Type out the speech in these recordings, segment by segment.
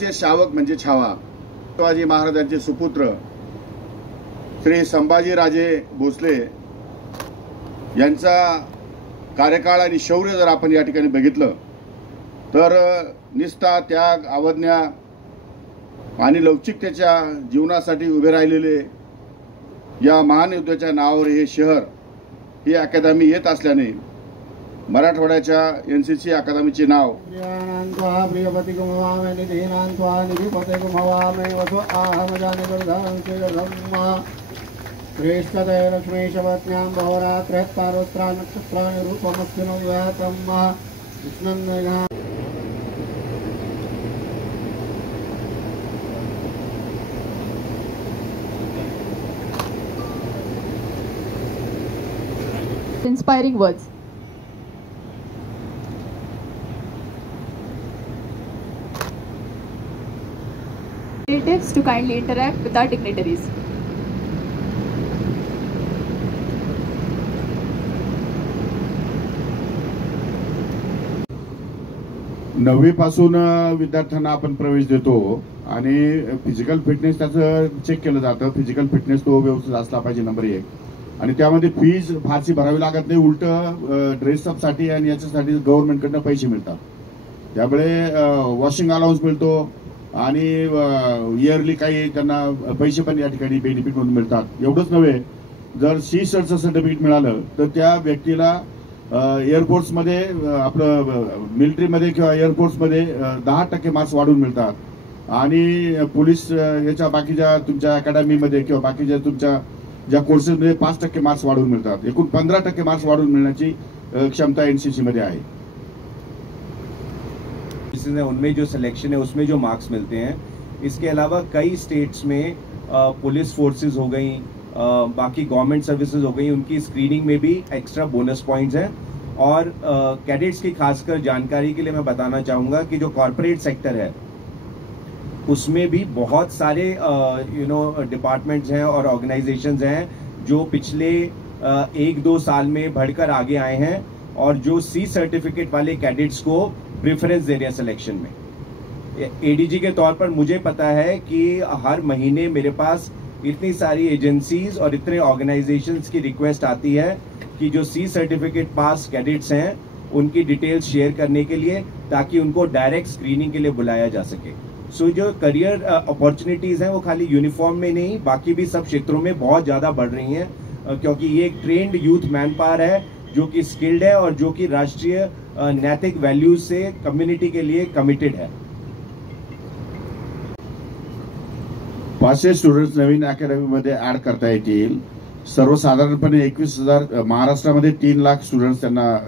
शावक म्हणजे छावा शिवाजी महाराजांचे सुपुत्र श्री संभाजीराजे भोसले यांचा कार्यकाळ आणि शौर्य जर आपण या ठिकाणी बघितलं तर निष्ठा, त्याग, अवज्ञा आणि लवचिकतेच्या जीवनासाठी उभे राहिलेले या महान योद्ध्याच्या नावावर हे शहर, ही अकादमी येत असल्याने मराठवाड्याच्या एनसीसी अकादमीचे नाव Inspiring words. Relatives to kindly interact with our dignitaries. नववी पासून विद्यार्थ्यांना आपण प्रवेश देतो आणि फिजिकल फिटनेस त्याचं चेक केलं जातं. फिजिकल फिटनेस तो व्यवस्थित असला पाहिजे, नंबर 1. आणि त्यामध्ये फीज फारशी भरावी लागत नाही. उलट ड्रेसअपसाठी आणि याच्यासाठी गव्हर्नमेंटकडनं पैसे मिळतात. त्यामुळे वॉशिंग अलाउन्स मिळतो आणि इयरली काही त्यांना पैसे पण या ठिकाणी बेनिफिट म्हणून मिळतात. एवढंच नव्हे, जर C-सर्टचं सर्टिफिकेट मिळालं तर त्या व्यक्तीला एअरफोर्समध्ये, आपलं मिलिटरीमध्ये किंवा एअरफोर्समध्ये 10% मार्क्स वाढून मिळतात. आणि पोलीस याच्या बाकीच्या तुमच्या अकॅडमीमध्ये किंवा बाकीच्या तुमच्या ज्या कोर्सेसमध्ये 5% मार्क्स वाढून मिळतात. एकूण 15% मार्क्स वाढून मिळण्याची क्षमता एनसीसी मध्ये आहे. उनमें जो सिलेक्शन है उसमें जो मार्क्स मिलते हैं. इसके अलावा कई स्टेट्स में पुलिस फोर्सेस हो गई, बाकी गवर्नमेंट सर्विसेज हो गई, उनकी स्क्रीनिंग में भी एक्स्ट्रा बोनस पॉइंट्स हैं. और कैडेट्स की खासकर जानकारी के लिए मैं बताना चाहूँगा कि जो कॉर्पोरेट सेक्टर है उसमें भी बहुत सारे डिपार्टमेंट्स हैं और ऑर्गेनाइजेशंस हैं जो पिछले 1-2 साल में बढ़कर आगे आए हैं और जो C सर्टिफिकेट वाले कैडेट्स को प्रेफरेंस दे रहे हैं सिलेक्शन में. एडीजी के तौर पर मुझे पता है कि हर महीने मेरे पास इतनी सारी एजेंसीज और इतने ऑर्गेनाइजेशंस की रिक्वेस्ट आती है कि जो C सर्टिफिकेट पास कैडेट्स हैं उनकी डिटेल्स शेयर करने के लिए, ताकि उनको डायरेक्ट स्क्रीनिंग के लिए बुलाया जा सके. सो जो करियर अपॉर्चुनिटीज हैं वो खाली यूनिफॉर्म में नहीं, बाकी भी सब क्षेत्रों में बहुत ज़्यादा बढ़ रही हैं, क्योंकि ये एक ट्रेंड यूथ मैन पावर है जो कि स्किल्ड है और जो कि राष्ट्रीय नैतिक वैल्यूज से कम्युनिटी के लिए कमिटेड है. 500 स्टुडंट्स नवीन अकॅडमीमध्ये ऍड करता येतील. सर्वसाधारणपणे 21,000 महाराष्ट्रामध्ये 3 लाख स्टुडंट्स त्यांना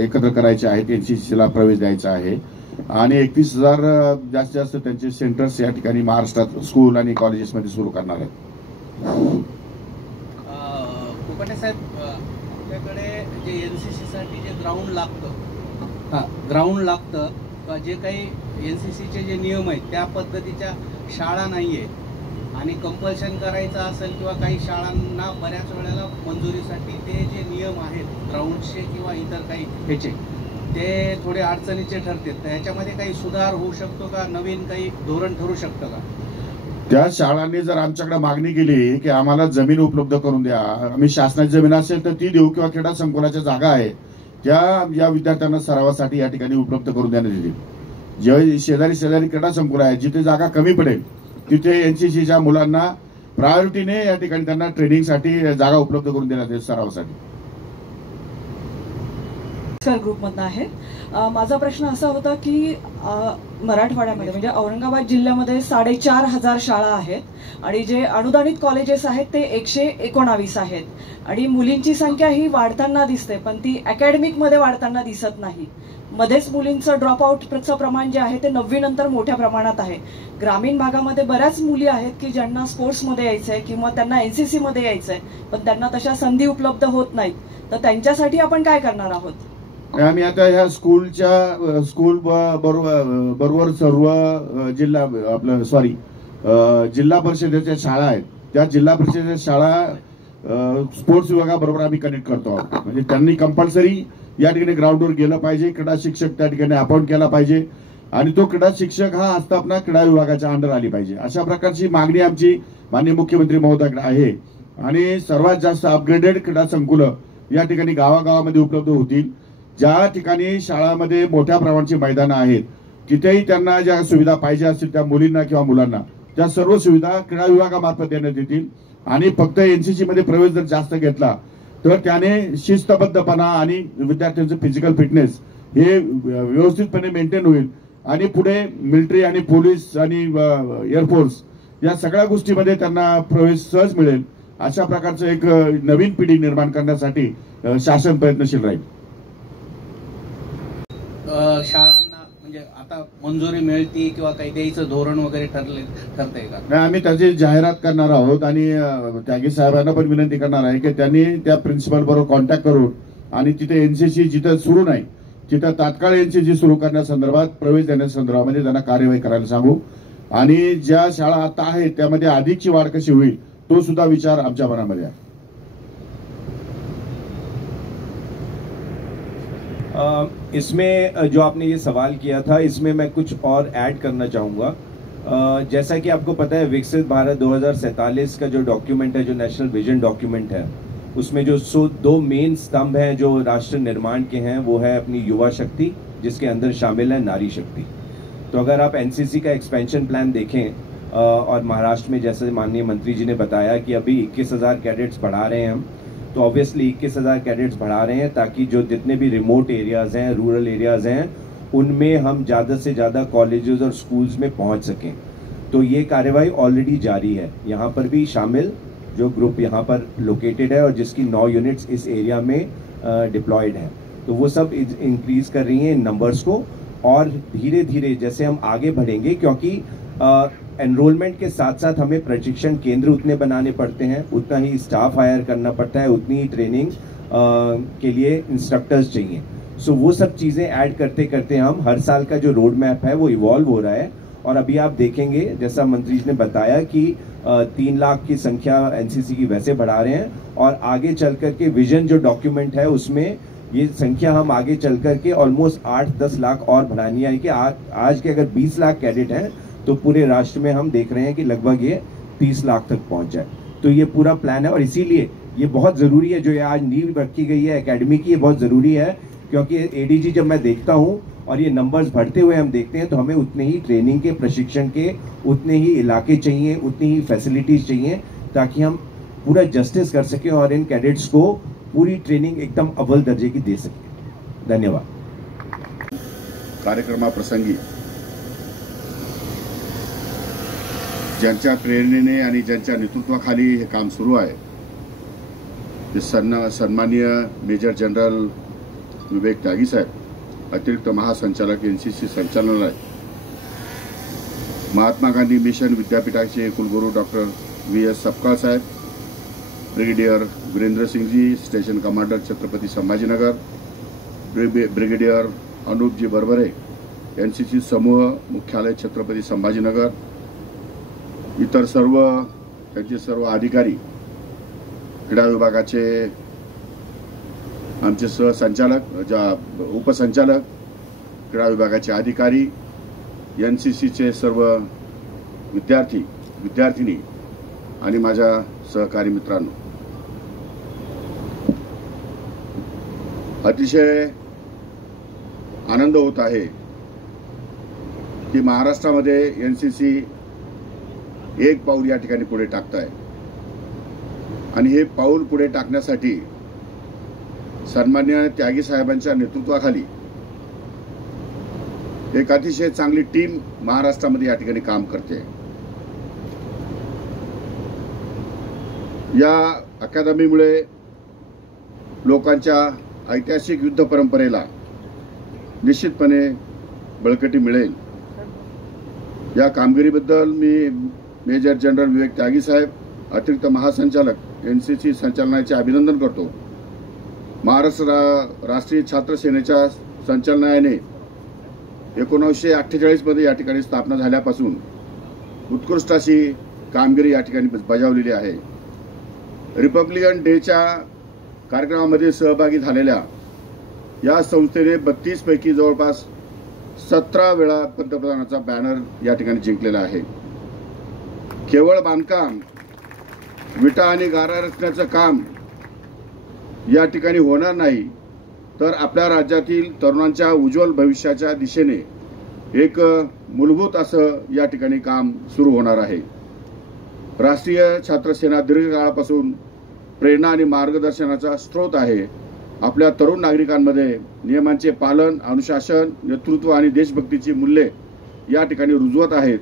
एकत्र करायचे आहेत. एनसीसीला प्रवेश द्यायचा आहे आणि 31,000 जास्तीत जास्त त्यांचे सेंटर्स या ठिकाणी महाराष्ट्रात स्कूल आणि कॉलेजेसमध्ये सुरू करणार आहेत. कुपटे साहेब, आपल्याकडे जे एनसीसी साठी जे ग्राउंड लागतं जे काही एनसीसीचे जे नियम आहेत त्या पद्धतीच्या शाळा नाहीये आणि कंपल्शन करायचं असेल किंवा काही शाळांना बऱ्याच वेळेला मंजुरीसाठी ते जे नियम आहेत ग्राउंडचे किंवा इतर काही ह्याचे ते थोडे अडचणीचे ठरतात. तर ह्याच्यामध्ये काही सुधार होऊ शकतो का? नवीन काही धोरण ठरू शकतं का? त्या शाळांनी जर आमच्याकडे मागणी केली की आम्हाला जमीन उपलब्ध करून द्या, आम्ही शासनाची जमीन असेल तर ती देऊ किंवा क्रीडा संकुलाच्या जागा आहे त्या या विद्यार्थ्यांना सरावासाठी या ठिकाणी उपलब्ध करून देण्यात येईल. जे शेजारी क्रीडा संकुल आहे, जिथे जागा कमी पडेल तिथे एनसीसीच्या मुलांना प्रायोरिटीने या ठिकाणी त्यांना ट्रेनिंगसाठी जागा उपलब्ध करून देण्यात येईल सरावासाठी. ग्रुपमधनं आहे. माझा प्रश्न असा होता की मराठवाड्यामध्ये म्हणजे औरंगाबाद जिल्ह्यामध्ये 4,500 शाळा आहेत आणि जे अनुदानित कॉलेजेस आहेत ते 119 आहेत आणि मुलींची संख्या ही वाढताना दिसते, पण ती अकॅडमिक मध्ये वाढताना दिसत नाही. मध्येच मुलींचं ड्रॉपआउटचं प्रमाण जे आहे ते 9वी नंतर मोठ्या प्रमाणात आहे. ग्रामीण भागामध्ये बऱ्याच मुली आहेत की ज्यांना स्पोर्ट्समध्ये यायचंय किंवा त्यांना एनसीसी मध्ये यायचंय, पण त्यांना तशा संधी उपलब्ध होत नाहीत. तर त्यांच्यासाठी आपण काय करणार आहोत? आम्ही आता ह्या स्कूल बरोबर सर्व जिल्हा परिषदेच्या शाळा आहेत, त्या जिल्हा परिषदेच्या शाळा स्पोर्ट्स विभागाबरोबर आम्ही कनेक्ट करतो आहोत. म्हणजे त्यांनी कंपल्सरी या ठिकाणी ग्राउंडवर गेलं पाहिजे, क्रीडा शिक्षक त्या ठिकाणी अपॉइंट केला पाहिजे आणि तो क्रीडा शिक्षक हा आस्थापना क्रीडा विभागाच्या अंडर आली पाहिजे. अशा प्रकारची मागणी आमची माननीय मुख्यमंत्री महोदयाकडे आहे. आणि सर्वात जास्त अपग्रेडेड क्रीडा संकुलं या ठिकाणी गावागावामध्ये उपलब्ध होतील. ज्या ठिकाणी शाळांमध्ये मोठ्या प्रमाणाची मैदानं आहेत तिथेही त्यांना ज्या सुविधा पाहिजे असतील त्या मुलींना किंवा मुलांना त्या सर्व सुविधा क्रीडा विभागामार्फत देण्यात येतील. आणि फक्त एनसीसी मध्ये प्रवेश जर जास्त घेतला तर त्याने शिस्तबद्धपणा आणि विद्यार्थ्यांचं फिजिकल फिटनेस हे व्यवस्थितपणे मेंटेन होईल. आणि पुढे मिलिटरी आणि पोलीस आणि एअरफोर्स या सगळ्या गोष्टीमध्ये त्यांना प्रवेश सहज मिळेल. अशा प्रकारचं एक नवीन पिढी निर्माण करण्यासाठी शासन प्रयत्नशील राहील. शाळांना म्हणजे आता मंजुरी मिळते किंवा काही द्यायचं धोरण वगैरे ठरतंय का? नाही, आम्ही त्याची जाहिरात करणार आहोत आणि त्यागी साहेबांना पण विनंती करणार आहे की त्यांनी त्या प्रिन्सिपल बरोबर कॉन्टॅक्ट करून आणि तिथे एनसीसी जिथं सुरू नाही तिथं तात्काळ एनसीसी सुरू करण्यासंदर्भात प्रवेश देण्यासंदर्भामध्ये त्यांना कार्यवाही करायला सांगू. आणि ज्या शाळा आता आहेत त्यामध्ये अधिकची वाढ कशी होईल तो सुद्धा विचार आमच्या मनामध्ये आहे. इसमें जो आपने ये सवाल किया था इसमें मैं कुछ और ऐड करना चाहूँगा. जैसा कि आपको पता है विकसित भारत 2047 का जो डॉक्यूमेंट है, जो नेशनल विजन डॉक्यूमेंट है, उसमें जो 2 मेन स्तंभ हैं जो राष्ट्र निर्माण के हैं वो है अपनी युवा शक्ति, जिसके अंदर शामिल है नारी शक्ति. तो अगर आप एनसीसी का एक्सपेंशन प्लान देखें और महाराष्ट्र में जैसे माननीय मंत्री जी ने बताया कि अभी 21,000 कैडेट्स बढ़ा रहे हैं हम, तो ऑब्वियसली 21,000 कैडेट्स बढ़ा रहे हैं ताकि जो जितने भी रिमोट एरियाज़ हैं, रूरल एरियाज़ हैं, उनमें हम ज़्यादा से ज़्यादा कॉलेजेस और स्कूल्स में पहुंच सकें. तो ये कार्यवाही ऑलरेडी जारी है. यहाँ पर भी शामिल जो ग्रुप यहाँ पर लोकेटेड है और जिसकी 9 यूनिट्स इस एरिया में डिप्लॉयड हैं, तो वो सब इंक्रीज़ कर रही हैं इन नंबर्स को. और धीरे धीरे जैसे हम आगे बढ़ेंगे, क्योंकि एनरोलमेंट के साथ साथ हमें प्रशिक्षण केंद्र उतने बनाने पड़ते हैं, उतना ही स्टाफ हायर करना पड़ता है, उतनी ही ट्रेनिंग के लिए इंस्ट्रक्टर्स चाहिए. सो वो सब चीज़ें ऐड करते करते हम हर साल का जो रोड मैप है वो इवॉल्व हो रहा है. और अभी आप देखेंगे जैसा मंत्री जी ने बताया कि 3 लाख की संख्या एनसीसी की वैसे बढ़ा रहे हैं और आगे चल करके विजन जो डॉक्यूमेंट है उसमें ये संख्या हम आगे चल करके ऑलमोस्ट 8-10 लाख और बढ़ानी है कि आज के अगर 20 लाख कैडेट हैं तो पूरे राष्ट्र में हम देख रहे हैं कि लगभग ये 30 लाख तक पहुंच जाए. तो ये पूरा प्लान है और इसीलिए ये बहुत ज़रूरी है जो ये आज नींव रखी गई है एकेडमी की, ये बहुत ज़रूरी है. क्योंकि एडीजी जब मैं देखता हूँ और ये नंबर्स बढ़ते हुए हम देखते हैं तो हमें उतने ही ट्रेनिंग के, प्रशिक्षण के उतने ही इलाके चाहिए, उतनी ही फैसिलिटीज़ चाहिए ताकि हम पूरा जस्टिस कर सकें और इन कैडेट्स को पूरी ट्रेनिंग एकदम अव्वल दर्जे की दे सकें. धन्यवाद. कार्यक्रमाप्रसंगी ज्यांच्या प्रेरणेने आणि ज्यांच्या नेतृत्वाखाली हे काम सुरू आहे ते सन्माननीय मेजर जनरल विवेक त्यागी साहेब, अतिरिक्त महासंचालक एनसीसी संचालनालय, महात्मा गांधी मिशन विद्यापीठाचे कुलगुरू डॉक्टर VS सपकाळ साहेब, brigadier Virendra Singhji, station commander Chhatrapati Sambhajinagar, brigadier Anupji Barbare, NCC समूह मुख्यालय छत्रपती संभाजीनगर, इतर सर्व त्यांचे सर्व अधिकारी, क्रीडा विभागाचे आमचे सहसंचालक, उपसंचालक, क्रीडा विभागाचे अधिकारी, एनसीसीचे सर्व विद्यार्थी विद्यार्थिनी आणि माझ्या सहकारी मित्रांनो, अतिशय आनंद होत आहे की महाराष्ट्रामध्ये एनसीसी एक पाऊल या ठिकाणी पुढे टाकत आहे. आणि हे पाऊल पुढे टाकण्यासाठी सन्माननीय त्यागी साहेबांच्या नेतृत्वाखाली एक अतिशय चांगली टीम महाराष्ट्रामध्ये या ठिकाणी काम करते. या अकादमीमुळे लोकांच्या ऐतिहासिक युद्ध परंपरेला निश्चितपणे बळकटी मिळेल. या कामगिरीबद्दल मी मेजर जनरल विवेक त्यागी साहेब, अतिरिक्त महासंचालक एनसीसी संचालनालयाचे अभिनंदन करतो. महाराष्ट्र राष्ट्रीय छात्र सेनेच्या संचालनालयाने 1948 मध्ये या ठिकाणी स्थापना झाल्यापासून उत्कृष्ट अशी कामगिरी या ठिकाणी बजावलेली आहे. रिपब्लिकन डेच्या कार्यक्रमामध्ये सहभागी झालेल्या या संस्थेने 32 पैकी जवळपास 17 वेळा पंतप्रधानाचा बॅनर या ठिकाणी जिंकलेला आहे. केवळ बांधकाम, विटा आणि गारा रचण्याचं काम या ठिकाणी होणार नाही, तर आपल्या राज्यातील तरुणांच्या उज्ज्वल भविष्याच्या दिशेने एक मूलभूत असं या ठिकाणी काम सुरू होणार आहे. राष्ट्रीय छात्र सेना दीर्घकाळापासून प्रेरणा आणि मार्गदर्शनाचा स्रोत आहे. आपल्या तरुण नागरिकांमध्ये नियमांचे पालन, अनुशासन, नेतृत्व आणि देशभक्तीची मूल्ये या ठिकाणी रुजवत आहेत.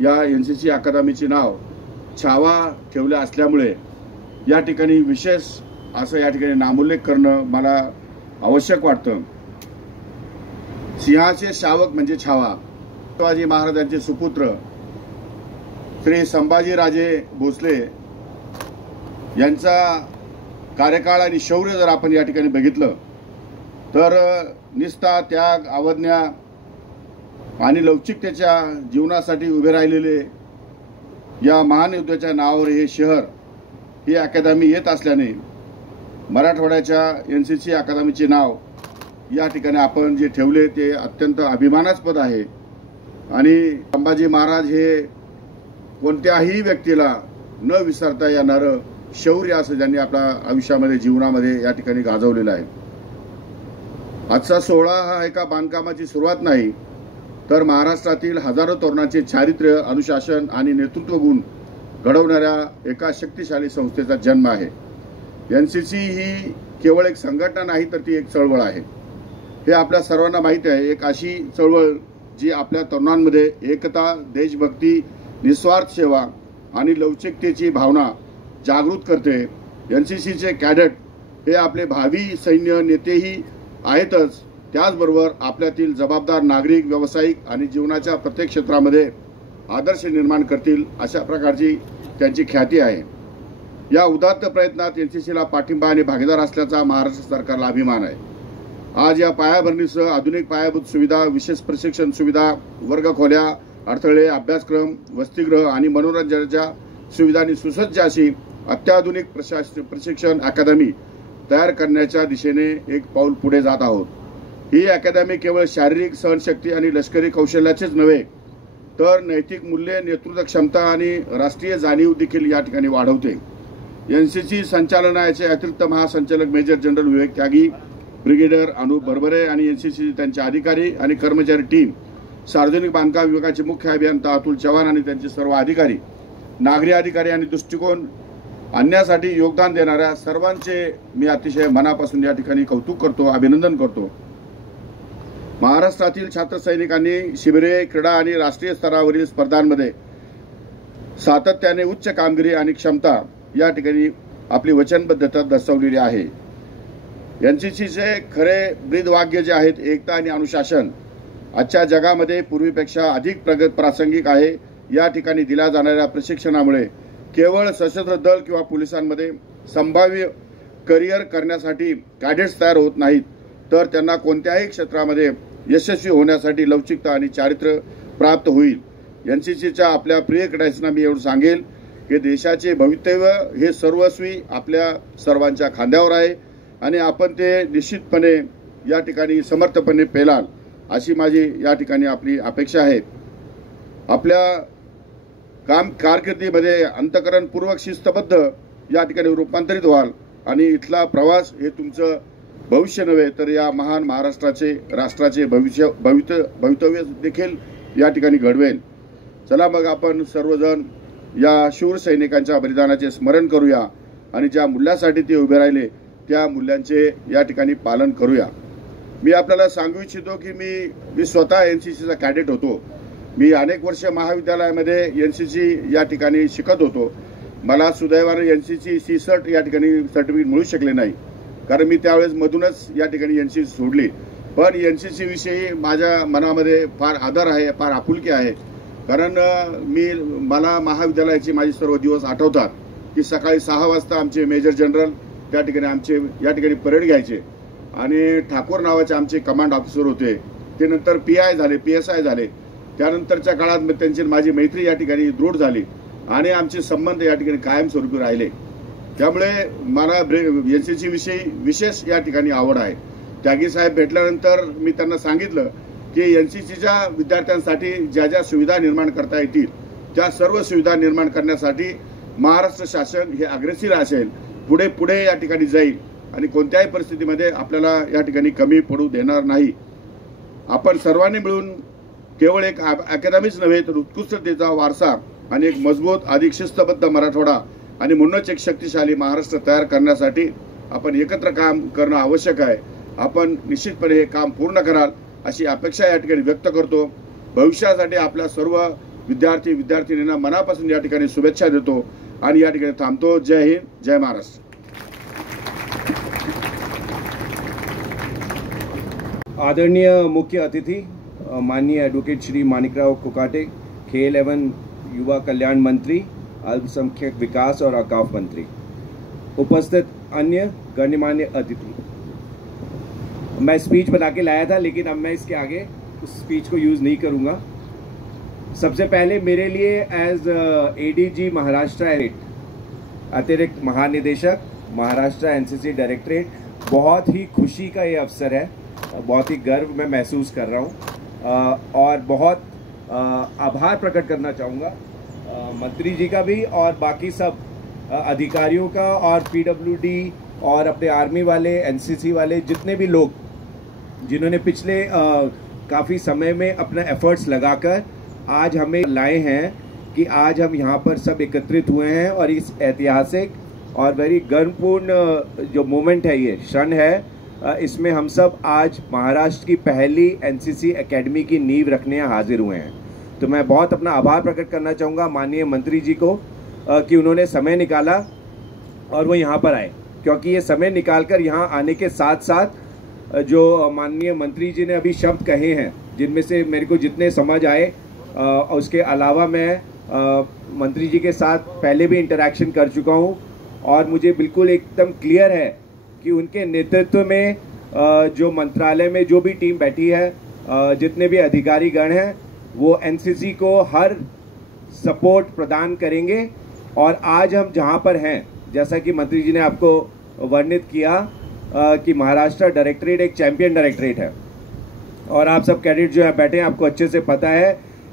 या एनसीसी अकादमीचे नाव छावा ठेवले असल्यामुळे या ठिकाणी विशेष असं या ठिकाणी नामोल्लेख करणं मला आवश्यक वाटतं. सिंहाचे शावक म्हणजे छावा. शिवाजी महाराजांचे सुपुत्र श्री संभाजीराजे भोसले यांचा कार्यकाळ आणि शौर्य जर आपण या ठिकाणी बघितलं तर निष्ठा, त्याग, अवज्ञा आणि लवचिकतेच्या जीवनासाठी उभे राहिलेले या महान योद्ध्याच्या नावावर हे शहर, ही अकादमी येत असल्याने मराठवाड्याच्या एनसीसी अकादमीचे नाव या ठिकाणी आपण जे ठेवले ते अत्यंत अभिमानास्पद आहे. आणि संभाजी महाराज हे कोणत्याही व्यक्तीला न विसरता येणारं शौर्य असं ज्यांनी आपल्या आयुष्यामध्ये, जीवनामध्ये या ठिकाणी गाजवलेलं आहे. आजचा सोहळा हा एका बांधकामाची सुरुवात नाही, तर महाराष्ट्रातील हजारो तरुणांचे चारित्र्य, अनुशासन आणि नेतृत्व गुण घडवणाऱ्या एका शक्तिशाली संस्थेचा जन्म आहे. एनसीसी ही केवळ एक संघटना नाही, तर ती एक चळवळ आहे. हे आपल्या सर्वांना माहिती आहे. एक अशी चळवळ जी आपल्या तरुणांमध्ये एकता, देशभक्ती, निस्वार्थ सेवा आणि लवचिकतेची भावना जागृत करते. एनसीसीचे कॅडेट हे आपले भावी सैन्य नेतेही आहेतच, त्याचबरोबर आपल्यातील जबाबदार नागरिक, व्यावसायिक आणि जीवनाच्या प्रत्येक क्षेत्रामध्ये आदर्श निर्माण करतील अशा प्रकारची त्यांची ख्याती आहे. या उदात्त प्रयत्नात एनसीसीला पाठिंबा आणि भागीदार असल्याचा महाराष्ट्र सरकारला अभिमान आहे. आज या पायाभरणीसह आधुनिक पायाभूत सुविधा, विशेष प्रशिक्षण सुविधा, वर्गखोल्या, अडथळे, अभ्यासक्रम, वसतिगृह आणि मनोरंजनाच्या सुविधांनी सुसज्ज अशी अत्याधुनिक प्रशिक्षण अकादमी तयार करण्याच्या दिशेने एक पाऊल पुढे जात आहोत. ही अकादमी केवळ शारीरिक सहनशक्ती आणि लष्करी कौशल्याचेच नव्हे, तर नैतिक मूल्ये, नेतृत्व क्षमता आणि राष्ट्रीय जाणीव देखील या ठिकाणी वाढवते. एनसीसी संचालनाचे अतिरिक्त महासंचालक मेजर जनरल विवेक त्यागी, ब्रिगेडियर अनुप बरबरे आणि एनसीसी त्यांचे अधिकारी आणि कर्मचारी टीम, सार्वजनिक बांधकाम विभागाचे मुख्य अभियंता अतुल चव्हाण आणि त्यांचे सर्व अधिकारी, नागरी अधिकारी आणि दृष्टिकोन आणण्यासाठी योगदान देणाऱ्या सर्वांचे मी अतिशय मनापासून या ठिकाणी कौतुक करतो, अभिनंदन करतो. महाराष्ट्रातील छात्र सैनिकांनी शिबिरे, क्रीडा आणि राष्ट्रीय स्तरावरील स्पर्धांमध्ये सातत्याने उच्च कामगिरी आणि क्षमता या ठिकाणी आपली वचनबद्धता दर्शवलेली आहे. एनसीसीचे खरे ब्रीदवाक्य जे आहेत, एकता आणि अनुशासन, आजच्या जगामध्ये पूर्वीपेक्षा अधिक प्रासंगिक आहे. या ठिकाणी दिल्या जाणाऱ्या प्रशिक्षणामुळे केवळ सशस्त्र दल किंवा पोलिसांमध्ये संभाव्य करिअर करण्यासाठी कॅडेट्स तयार होत नाहीत, तर त्यांना कोणत्याही क्षेत्रामध्ये यशस्वी होण्यासाठी लवचिकता आणि चारित्र्य प्राप्त होईल. एनसीसीच्या आपल्या प्रिय कॅडेट्सना मी एवढं सांगेल की देशाचे भवितव्य हे सर्वस्वी आपल्या सर्वांच्या खांद्यावर आहे आणि आपण ते निश्चितपणे या ठिकाणी समर्थपणे पेलाल अशी माझी या ठिकाणी आपली अपेक्षा आहे. आपल्या कारकिर्दीमध्ये अंतःकरणपूर्वक शिस्तबद्ध या ठिकाणी रूपांतरित व्हाल आणि इथला प्रवास हे तुमचं भविष्य नव्हे, तर या महान महाराष्ट्राचे, राष्ट्राचे भवितव्य देखील या ठिकाणी घडवेल. चला मग आपण सर्वजण या शूर सैनिकांच्या बलिदानाचे स्मरण करूया आणि ज्या मूल्यासाठी ते उभे राहिले त्या मूल्यांचे या ठिकाणी पालन करूया. मी आपल्याला सांगू इच्छितो की मी स्वतः एनसीसीचा कॅडेट होतो. मी अनेक वर्ष महाविद्यालयामध्ये एनसीसी या ठिकाणी शिकत होतो. मला सुदैवाने एनसीसी सीसर्ट या ठिकाणी सर्टिफिकेट मिळू शकले नाही, कारण मी त्यावेळेस मधूनच या ठिकाणी एनसीसी सोडली. पण एनसीसी विषयी माझ्या मनामध्ये फार आदर आहे, फार आपुलकी आहे. कारण मला महाविद्यालयाचे माझे सर्व दिवस आठवतात की सकाळी 6 वाजता आमचे मेजर जनरल त्या ठिकाणी आमचे या ठिकाणी परेड घ्यायचे आणि ठाकूर नावाचे आमचे कमांड ऑफिसर होते. ते नंतर PI झाले, PSI झाले. त्यानंतरच्या काळात त्यांची माझी मैत्री या ठिकाणी दृढ झाली आणि आमचे संबंध या ठिकाणी कायमस्वरूपी राहिले. त्यामुळे मला एनसीसी विषयी विशेष या ठिकाणी आवड आहे. त्यागी साहेब भेटल्यानंतर मी त्यांना सांगितलं की एनसीसीच्या विद्यार्थ्यांसाठी ज्या ज्या सुविधा निर्माण करता येतील त्या सर्व सुविधा निर्माण करण्यासाठी महाराष्ट्र शासन हे अग्रेसिव्ह असेल, पुढे पुढे या ठिकाणी जाईल आणि कोणत्याही परिस्थितीमध्ये आपल्याला या ठिकाणी कमी पडू देणार नाही. आपण सर्वांनी मिळून केवळ एक अकॅडमीच नव्हे तर उत्कृष्टतेचा वारसा आणि एक मजबूत अधिक शिस्तबद्ध मराठवाडा आणि म्हणूनच एक शक्तिशाली महाराष्ट्र तयार करण्यासाठी आपण एकत्र काम करणं आवश्यक आहे. आपण निश्चितपणे हे काम पूर्ण कराल अशी अपेक्षा या ठिकाणी व्यक्त करतो. भविष्यासाठी आपल्या सर्व विद्यार्थी विद्यार्थिनींना मनापासून या ठिकाणी शुभेच्छा देतो आणि या ठिकाणी थांबतो. जय हिंद, जय महाराष्ट्र. आदरणीय मुख्य अतिथि माननीय एडवोकेट श्री माणिकराव कोकाटे, खेल एवं युवा कल्याण मंत्री, अल्पसंख्यक विकास और औकाफ मंत्री, उपस्थित अन्य गणमान्य अतिथि, मैं स्पीच बना के लाया था लेकिन अब मैं इसके आगे उस स्पीच को यूज़ नहीं करूँगा. सबसे पहले मेरे लिए एज एडीजी महाराष्ट्र अतिरिक्त महानिदेशक महाराष्ट्र एनसीसी डायरेक्टरेट बहुत ही खुशी का ये अवसर है, बहुत ही गर्व मैं महसूस कर रहा हूँ और बहुत आभार प्रकट करना चाहूँगा मंत्री जी का भी और बाकी सब अधिकारियों का और पीडब्ल्यूडी और अपने आर्मी वाले, एनसीसी वाले, जितने भी लोग जिन्होंने पिछले काफ़ी समय में अपना एफर्ट्स लगाकर आज हमें लाए हैं कि आज हम यहाँ पर सब एकत्रित हुए हैं और इस ऐतिहासिक और वेरी गर्वपूर्ण जो मोमेंट है, ये क्षण है, इसमें हम सब आज महाराष्ट्र की पहली एनसीसी एकेडमी की नींव रखने हाजिर हुए हैं. तो मैं बहुत अपना आभार प्रकट करना चाहूँगा माननीय मंत्री जी को कि उन्होंने समय निकाला और वो यहाँ पर आए, क्योंकि ये समय निकालकर यहाँ आने के साथ साथ जो माननीय मंत्री जी ने अभी शब्द कहे हैं जिनमें से मेरे को जितने समझ आए, उसके अलावा मैं मंत्री जी के साथ पहले भी इंटरेक्शन कर चुका हूँ और मुझे बिल्कुल एकदम क्लियर है कि उनके नेतृत्व में जो मंत्रालय में जो भी टीम बैठी है, जितने भी अधिकारीगण हैं, वो एनसीसी को हर सपोर्ट प्रदान करेंगे. और आज हम जहाँ पर हैं, जैसा कि मंत्री जी ने आपको वर्णित किया कि महाराष्ट्र डायरेक्टरेट एक चैंपियन डायरेक्टरेट है और आप सब कैडेट जो है बैठे हैं, आपको अच्छे से पता है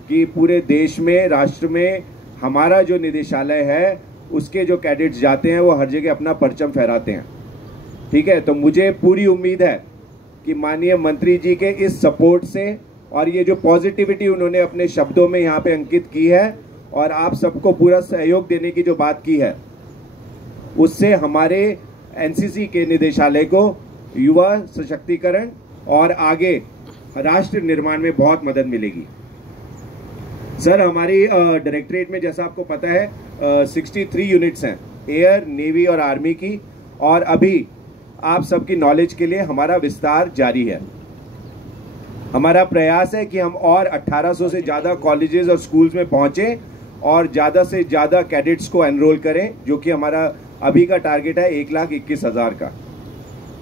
कि पूरे देश में, राष्ट्र में हमारा जो निदेशालय है उसके जो कैडेट्स जाते हैं वो हर जगह अपना परचम फहराते हैं. ठीक है, तो मुझे पूरी उम्मीद है कि माननीय मंत्री जी के इस सपोर्ट से और ये जो पॉजिटिविटी उन्होंने अपने शब्दों में यहाँ पे अंकित की है और आप सबको पूरा सहयोग देने की जो बात की है, उससे हमारे एनसीसी के निदेशालय को युवा सशक्तिकरण और आगे राष्ट्र निर्माण में बहुत मदद मिलेगी. सर, हमारी डायरेक्टरेट में जैसा आपको पता है 63 यूनिट्स हैं, एयर, नेवी और आर्मी की, और अभी आप सबकी नॉलेज के लिए हमारा विस्तार जारी है. हमारा प्रयास है कि हम और 1800 से ज़्यादा कॉलेजेस और स्कूल्स में पहुँचें और ज़्यादा से ज़्यादा कैडेट्स को एनरोल करें, जो कि हमारा अभी का टारगेट है 1,21,000 का.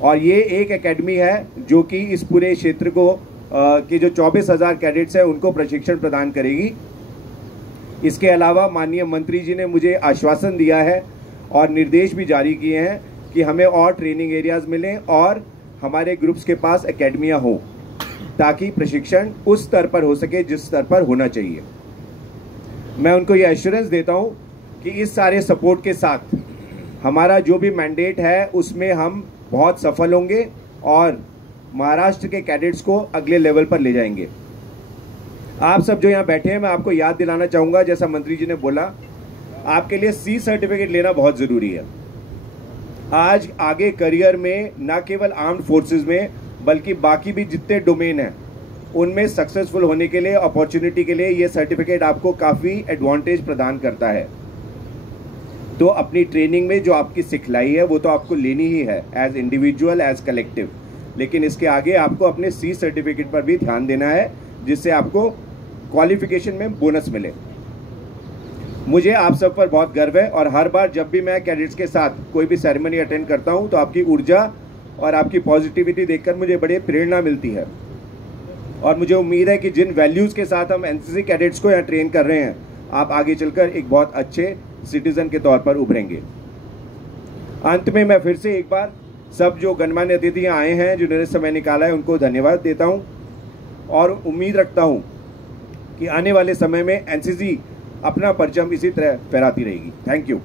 और ये एक एकेडमी है जो कि इस पूरे क्षेत्र को के जो 24,000 कैडेट्स हैं उनको प्रशिक्षण प्रदान करेगी. इसके अलावा माननीय मंत्री जी ने मुझे आश्वासन दिया है और निर्देश भी जारी किए हैं कि हमें और ट्रेनिंग एरियाज मिलें और हमारे ग्रुप्स के पास एकेडमियां हों, ताकि प्रशिक्षण उस स्तर पर हो सके जिस स्तर पर होना चाहिए. मैं उनको ये एश्योरेंस देता हूं कि इस सारे सपोर्ट के साथ हमारा जो भी मैंडेट है उसमें हम बहुत सफल होंगे और महाराष्ट्र के कैडेट्स को अगले लेवल पर ले जाएंगे. आप सब जो यहाँ बैठे हैं, मैं आपको याद दिलाना चाहूँगा, जैसा मंत्री जी ने बोला, आपके लिए सी सर्टिफिकेट लेना बहुत ज़रूरी है. आज आगे करियर में न केवल आर्म्ड फोर्सेस में बल्कि बाकी भी जितने डोमेन हैं उनमें सक्सेसफुल होने के लिए, अपॉर्चुनिटी के लिए ये सर्टिफिकेट आपको काफ़ी एडवांटेज प्रदान करता है. तो अपनी ट्रेनिंग में जो आपकी सिखलाई है वो तो आपको लेनी ही है, एज इंडिविजुअल, एज कलेक्टिव, लेकिन इसके आगे आपको अपने सी सर्टिफिकेट पर भी ध्यान देना है, जिससे आपको क्वालिफिकेशन में बोनस मिले. मुझे आप सब पर बहुत गर्व है और हर बार जब भी मैं कैडेट्स के साथ कोई भी सेरेमनी अटेंड करता हूं तो आपकी ऊर्जा और आपकी पॉजिटिविटी देखकर मुझे बड़ी प्रेरणा मिलती है. और मुझे उम्मीद है कि जिन वैल्यूज़ के साथ हम एनसीसी कैडेट्स को यहाँ ट्रेन कर रहे हैं, आप आगे चलकर एक बहुत अच्छे सिटीजन के तौर पर उभरेंगे. अंत में मैं फिर से एक बार सब जो गणमान्य अतिथि आए हैं, जिन्होंने समय निकाला है, उनको धन्यवाद देता हूं और उम्मीद रखता हूँ कि आने वाले समय में एनसीसी अपना परचम इसी तरह फहराती रहेगी। Thank you.